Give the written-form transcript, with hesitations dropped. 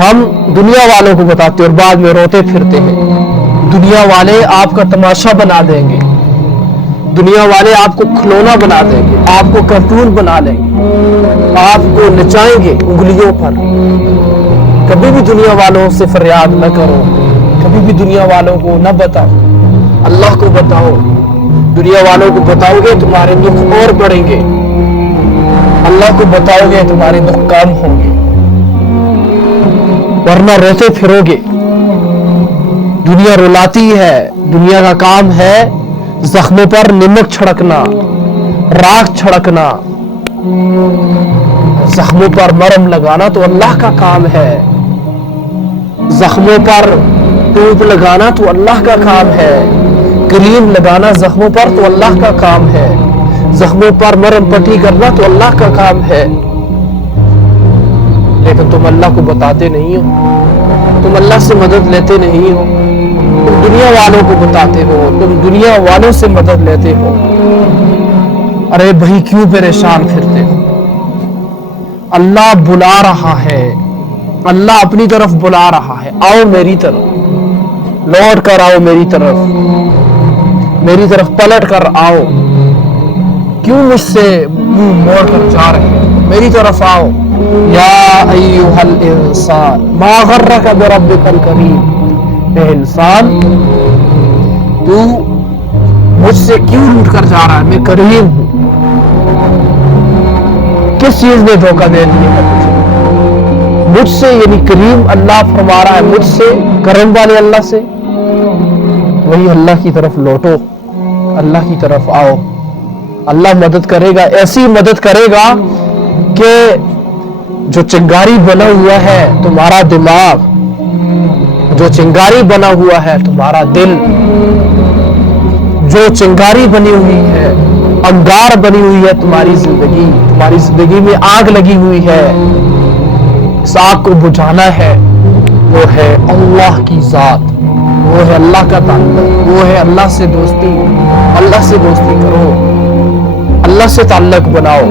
ہم دنیا والوں کو بتاتے اور بعد میں روتے پھرتے ہیں. دنیا والے آپ کا تماشا بنا دیں گے, دنیا والے آپ کو کھلونا بنا دیں گے, آپ کو کارٹون بنا لیں گے, آپ کو نچائیں گے انگلیوں پر. کبھی بھی دنیا والوں سے فریاد نہ کرو, کبھی بھی دنیا والوں کو نہ بتاؤ, اللہ کو بتاؤ. دنیا والوں کو بتاؤ گے تمہارے دکھ اور بڑھیں گے, اللہ کو بتاؤ گے تمہارے دکھ کم ہوں گے, ورنہ روتے پھرو گے. دنیا رلاتی ہے, دنیا کا کام ہے زخموں پر نمک چھڑکنا, راکھ چھڑکنا. زخموں پر مرہم لگانا تو اللہ کا کام ہے, زخموں پر ٹوپ لگانا تو اللہ کا کام ہے, کریم لگانا زخموں پر تو اللہ کا کام ہے, زخموں پر مرہم پٹی کرنا تو اللہ کا کام ہے. لیکن تم اللہ کو بتاتے نہیں ہو, تم اللہ سے مدد لیتے نہیں ہو, تم دنیا والوں کو بتاتے ہو, تم دنیا والوں سے مدد لیتے ہو. ارے بھائی کیوں پریشان پھرتے ہو؟ اللہ بلا رہا ہے, اللہ اپنی طرف بلا رہا ہے. آؤ میری طرف, لوٹ کر آؤ میری طرف پلٹ کر آؤ. کیوں مجھ سے منہ موڑ کر جا رہے ہیں؟ میری طرف آؤ. یا ایھا الانسان ما غرک بربک الکریم. اے انسان, تو مجھ سے کیوں لوٹ کر جا رہا ہے؟ میں کریم ہوں. کس چیز نے دھوکہ دے دیا ہے مجھے؟ مجھ سے, یعنی کریم اللہ فرما رہا ہے مجھ سے, کرم والے اللہ سے. وہی اللہ کی طرف لوٹو, اللہ کی طرف آؤ. اللہ مدد کرے گا, ایسی مدد کرے گا کہ جو چنگاری بنا ہوا ہے تمہارا دماغ, جو چنگاری بنا ہوا ہے تمہارا دل, جو چنگاری بنی ہوئی ہے, انگار بنی ہوئی ہے تمہاری زندگی میں آگ لگی ہوئی ہے, اس آگ کو بجھانا ہے. وہ ہے اللہ کی ذات, وہ ہے اللہ کا تعلق, وہ ہے اللہ سے دوستی. اللہ سے دوستی کرو, اللہ سے تعلق بناؤ.